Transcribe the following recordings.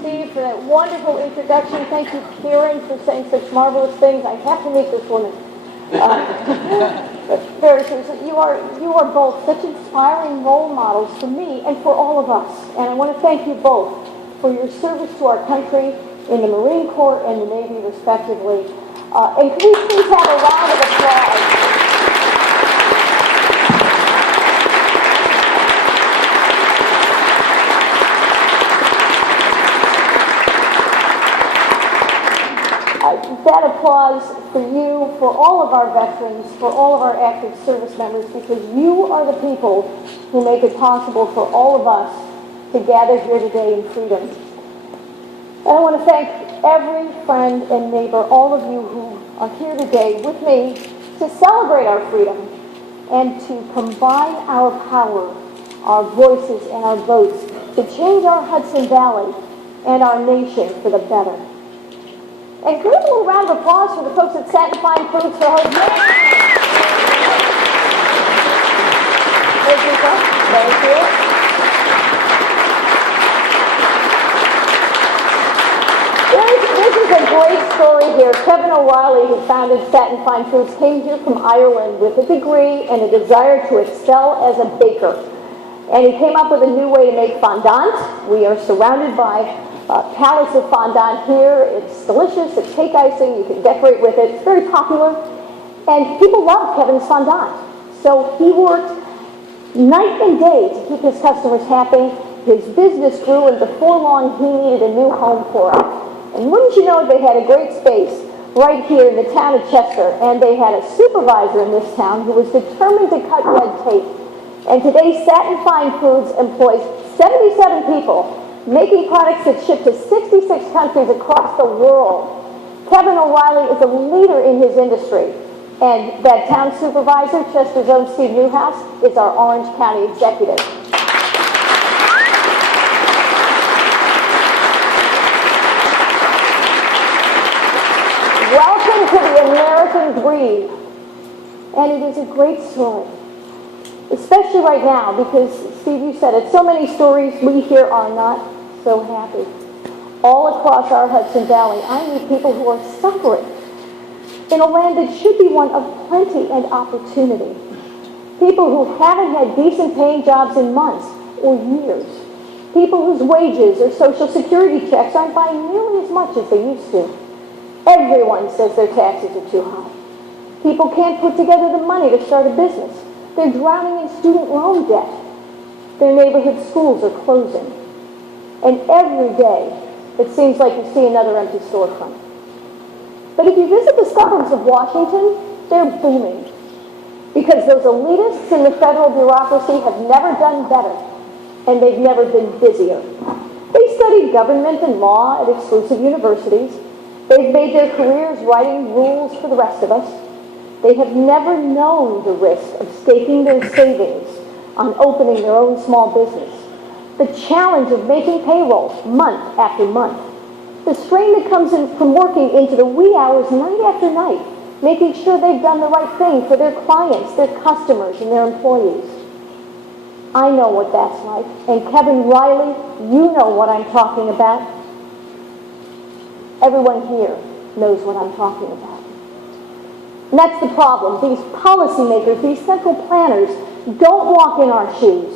Steve, for that wonderful introduction. Thank you, Karen, for saying such marvelous things. I have to meet this woman. Very seriously, you are both such inspiring role models for me and for all of us. And I want to thank you both for your service to our country in the Marine Corps and the Navy, respectively. And can we please have a round of applause? That applause for you, for all of our veterans, for all of our active service members, because you are the people who make it possible for all of us to gather here today in freedom. And I want to thank every friend and neighbor, all of you who are here today with me to celebrate our freedom and to combine our power, our voices, and our votes to change our Hudson Valley and our nation for the better. And can we have a little round of applause for the folks at Satin Fine Foods for hosting? Thank you. This is a great story here. Kevin O'Reilly, who founded Satin Fine Foods, came here from Ireland with a degree and a desire to excel as a baker. And he came up with a new way to make fondant. We are surrounded by pallets of fondant here. It's delicious. It's cake icing. You can decorate with it. It's very popular. And people love Kevin's fondant. So he worked night and day to keep his customers happy. His business grew, and before long, he needed a new home for it. And wouldn't you know it, they had a great space right here in the town of Chester. And they had a supervisor in this town who was determined to cut red tape. And today, Satin Fine Foods employs 77 people, making products that ship to 66 countries across the world. Kevin O'Reilly is a leader in his industry, and that town supervisor, Chester's own Steve Newhouse, is our Orange County executive. Welcome to the American breed, and it is a great story, especially right now, because Steve, you said it, so many stories we here are not so happy. All across our Hudson Valley, I meet people who are suffering in a land that should be one of plenty and opportunity. People who haven't had decent paying jobs in months or years. People whose wages or social security checks aren't buying nearly as much as they used to. Everyone says their taxes are too high. People can't put together the money to start a business. They're drowning in student loan debt. Their neighborhood schools are closing. And every day, it seems like you see another empty storefront. But if you visit the suburbs of Washington, they're booming. Because those elitists in the federal bureaucracy have never done better, and they've never been busier. They studied government and law at exclusive universities. They've made their careers writing rules for the rest of us. They have never known the risk of staking their savings on opening their own small business. The challenge of making payroll month after month. The strain that comes in from working into the wee hours night after night, making sure they've done the right thing for their clients, their customers, and their employees. I know what that's like. And Kevin Riley, you know what I'm talking about. Everyone here knows what I'm talking about. And that's the problem. These policymakers, these central planners, don't walk in our shoes.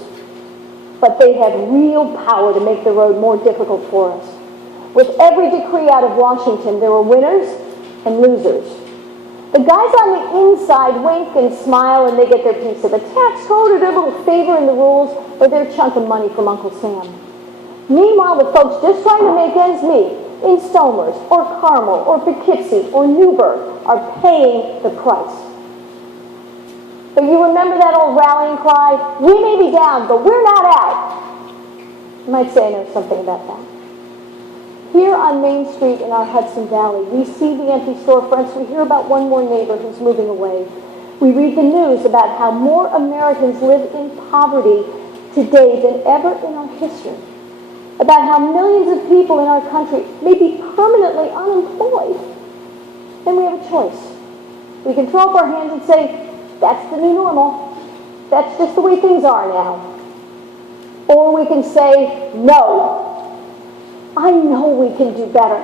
But they have real power to make the road more difficult for us. With every decree out of Washington, there are winners and losers. The guys on the inside wink and smile and they get their piece of the tax code or their little favor in the rules or their chunk of money from Uncle Sam. Meanwhile, the folks just trying to make ends meet in Somers or Carmel or Poughkeepsie or Newburgh are paying the price. But you remember that old rallying cry, we may be down, but we're not out. You might say I know something about that. Here on Main Street in our Hudson Valley, we see the empty storefronts. We hear about one more neighbor who's moving away. We read the news about how more Americans live in poverty today than ever in our history. About how millions of people in our country may be permanently unemployed. Then we have a choice. We can throw up our hands and say, that's the new normal. That's just the way things are now. Or we can say, no. I know we can do better.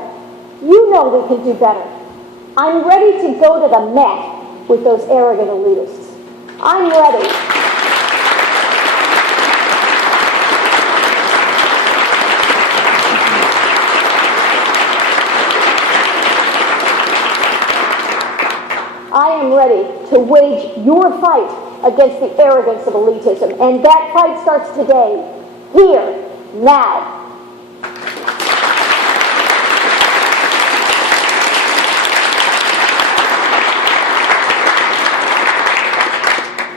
You know we can do better. I'm ready to go to the mat with those arrogant elitists. I'm ready. I am ready to wage your fight against the arrogance of elitism, and that fight starts today, here, now.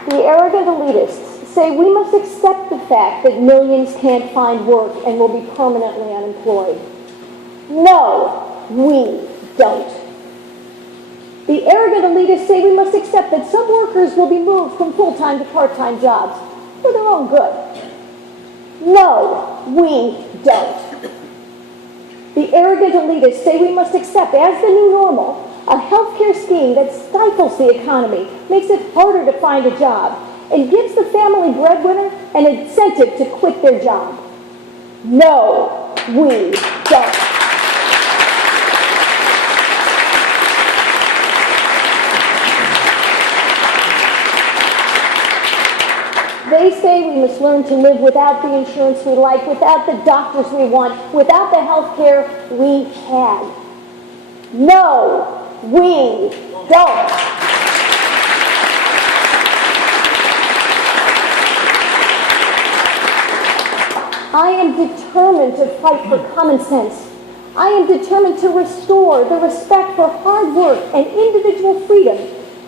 The arrogant elitists say we must accept the fact that millions can't find work and will be permanently unemployed. No, we don't. The arrogant elitists say we must accept that some workers will be moved from full-time to part-time jobs for their own good. No, we don't. The arrogant elitists say we must accept as the new normal a healthcare scheme that stifles the economy, makes it harder to find a job, and gives the family breadwinner an incentive to quit their job. No, we don't. They say we must learn to live without the insurance we like, without the doctors we want, without the health care we had. No, we don't. I am determined to fight for common sense. I am determined to restore the respect for hard work and individual freedom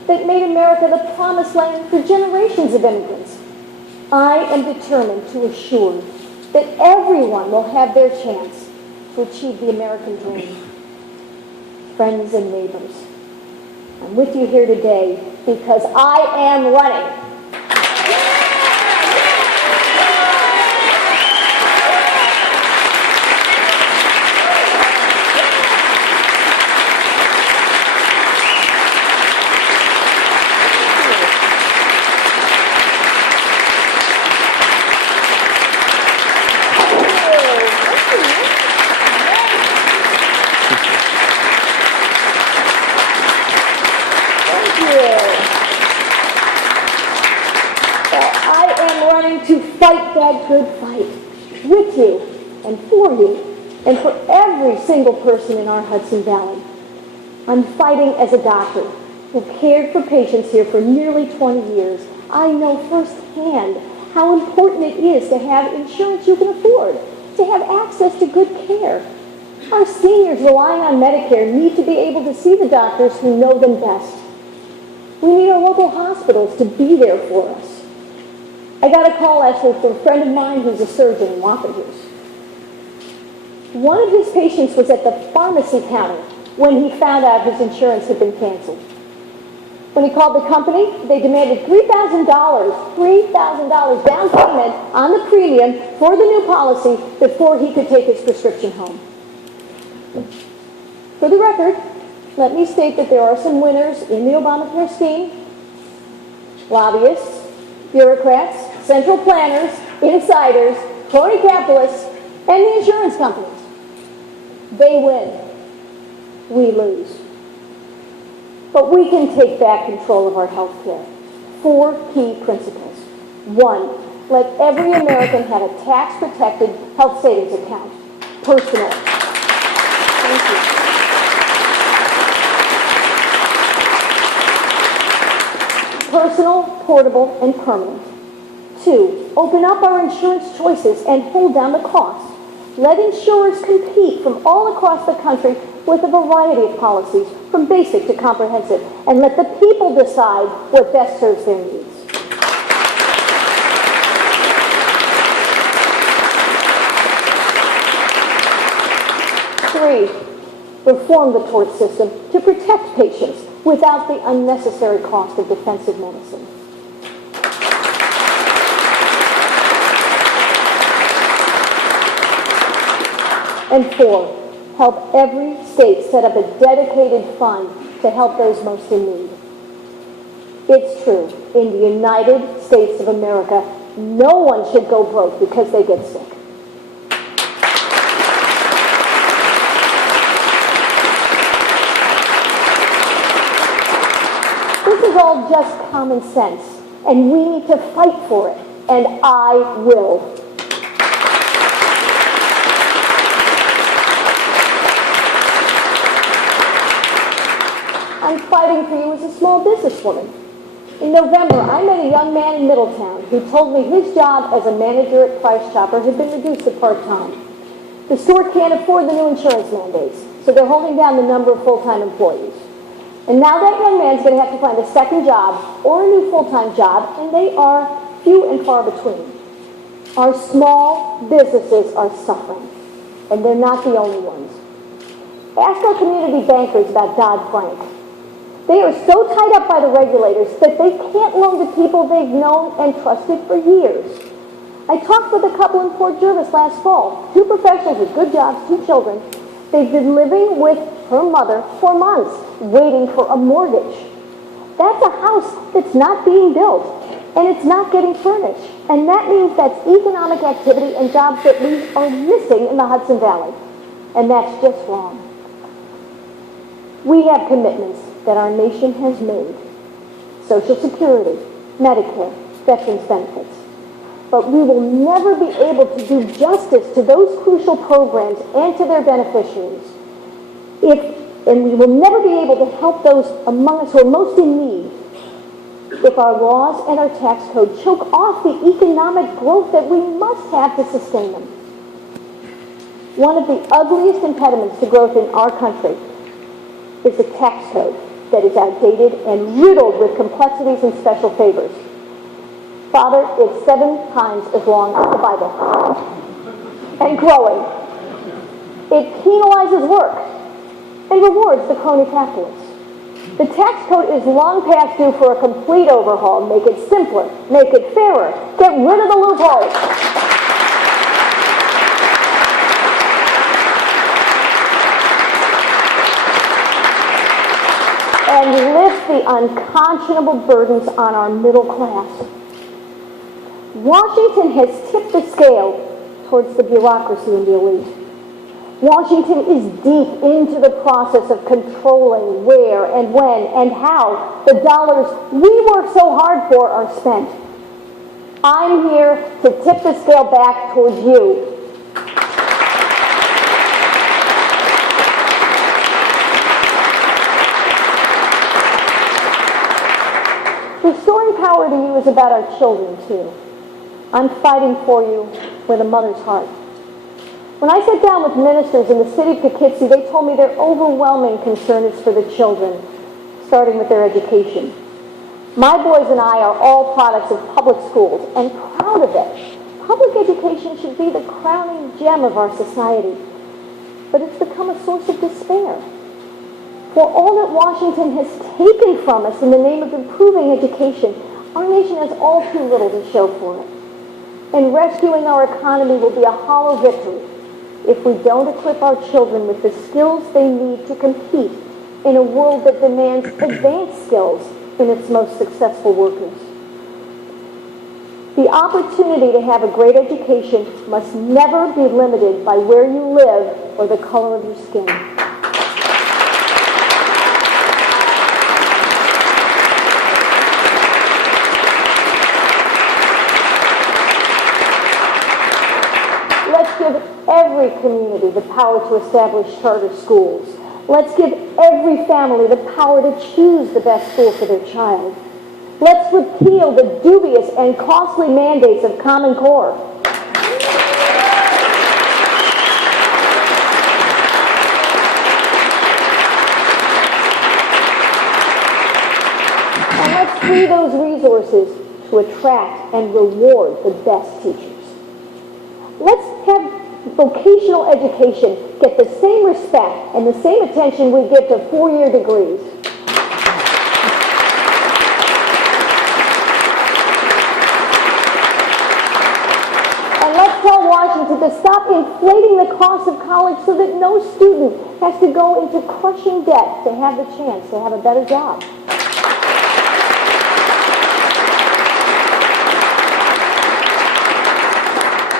that made America the promised land for generations of immigrants. I am determined to assure that everyone will have their chance to achieve the American dream. Friends and neighbors, I'm with you here today because I am running. To fight that good fight with you and for you and for every single person in our Hudson Valley. I'm fighting as a doctor who cared for patients here for nearly 20 years. I know firsthand how important it is to have insurance you can afford, to have access to good care. Our seniors relying on Medicare need to be able to see the doctors who know them best. We need our local hospitals to be there for us. I got a call actually from a friend of mine who's a surgeon in Wappingers. One of his patients was at the pharmacy counter when he found out his insurance had been canceled. When he called the company, they demanded $3,000 down payment on the premium for the new policy before he could take his prescription home. For the record, let me state that there are some winners in the Obamacare scheme: lobbyists, bureaucrats, central planners, insiders, crony capitalists, and the insurance companies. They win. We lose. But we can take back control of our health care. 4 key principles. 1, let every American have a tax-protected health savings account. Personal. Thank you. Personal, portable, and permanent. 2, open up our insurance choices and hold down the cost. Let insurers compete from all across the country with a variety of policies, from basic to comprehensive, and let the people decide what best serves their needs. 3, reform the tort system to protect patients without the unnecessary cost of defensive medicine. And 4, help every state set up a dedicated fund to help those most in need. It's true, in the United States of America, no one should go broke because they get sick. all just common sense, and we need to fight for it, and I will. I'm fighting for you as a small businesswoman. In November, I met a young man in Middletown who told me his job as a manager at Price Chopper had been reduced to part-time. The store can't afford the new insurance mandates, so they're holding down the number of full-time employees. And now that young man's going to have to find a second job or a new full-time job, and they are few and far between. Our small businesses are suffering, and they're not the only ones. Ask our community bankers about Dodd-Frank. They are so tied up by the regulators that they can't loan to people they've known and trusted for years. I talked with a couple in Port Jervis last fall, two professionals with good jobs, two children. They've been living with her mother for months, waiting for a mortgage. That's a house that's not being built, and it's not getting furnished. And that means that's economic activity and jobs that we are missing in the Hudson Valley. And that's just wrong. We have commitments that our nation has made. Social Security, Medicare, veterans benefits. But we will never be able to do justice to those crucial programs and to their beneficiaries and we will never be able to help those among us who are most in need if our laws and our tax code choke off the economic growth that we must have to sustain them. One of the ugliest impediments to growth in our country is the tax code that is outdated and riddled with complexities and special favors. Father, it's 7 times as long as the Bible, and growing. It penalizes work and rewards the crony capitalists. The tax code is long past due for a complete overhaul. Make it simpler, make it fairer, get rid of the loopholes. And lift the unconscionable burdens on our middle class. Washington has tipped the scale towards the bureaucracy and the elite. Washington is deep into the process of controlling where and when and how the dollars we work so hard for are spent. I'm here to tip the scale back towards you. Restoring power to you is about our children, too. I'm fighting for you with a mother's heart. When I sat down with ministers in the city of Poughkeepsie, they told me their overwhelming concern is for the children, starting with their education. My boys and I are all products of public schools, and proud of it. Public education should be the crowning gem of our society, but it's become a source of despair. For all that Washington has taken from us in the name of improving education, our nation has all too little to show for it. And rescuing our economy will be a hollow victory if we don't equip our children with the skills they need to compete in a world that demands advanced skills in its most successful workers. The opportunity to have a great education must never be limited by where you live or the color of your skin. Let's give every community the power to establish charter schools. Let's give every family the power to choose the best school for their child. Let's repeal the dubious and costly mandates of Common Core. And let's free those resources to attract and reward the best teachers. Let's have vocational education get the same respect and the same attention we give to 4-year degrees. And let's tell Washington to stop inflating the cost of college so that no student has to go into crushing debt to have the chance to have a better job.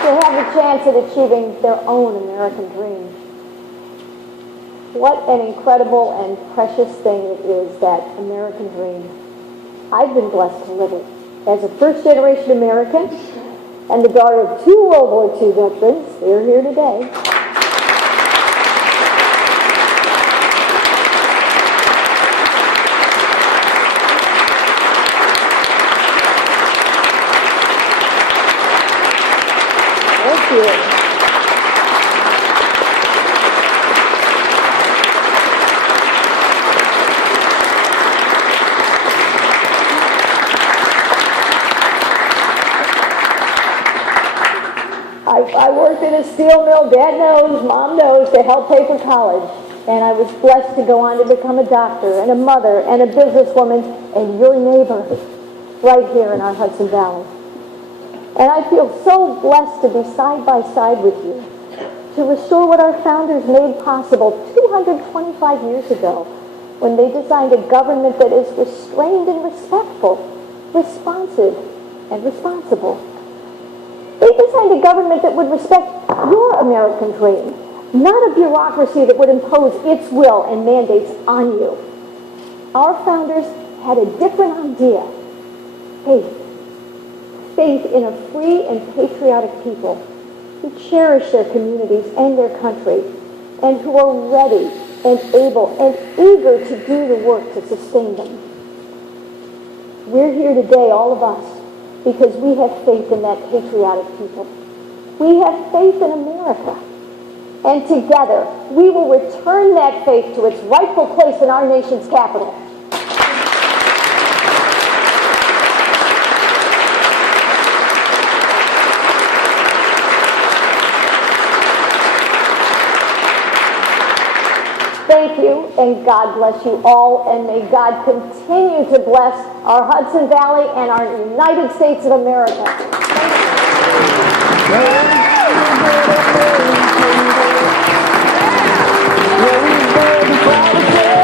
To have the chance at achieving their own American dream. What an incredible and precious thing it is, that American dream. I've been blessed to live it. As a first-generation American and the daughter of 2 World War II veterans, they're here today. Thank you. I worked in a steel mill, Dad knows, Mom knows, to help pay for college. And I was blessed to go on to become a doctor and a mother and a businesswoman and your neighbor right here in our Hudson Valley. And I feel so blessed to be side by side with you to restore what our founders made possible 225 years ago when they designed a government that is restrained and respectful, responsive and responsible. They designed a government that would respect your American dream, not a bureaucracy that would impose its will and mandates on you. Our founders had a different idea. Faith in a free and patriotic people who cherish their communities and their country and who are ready and able and eager to do the work to sustain them. We're here today, all of us, because we have faith in that patriotic people. We have faith in America. And together, we will return that faith to its rightful place in our nation's capital. Thank you, and God bless you all, and may God continue to bless our Hudson Valley and our United States of America. Thank you.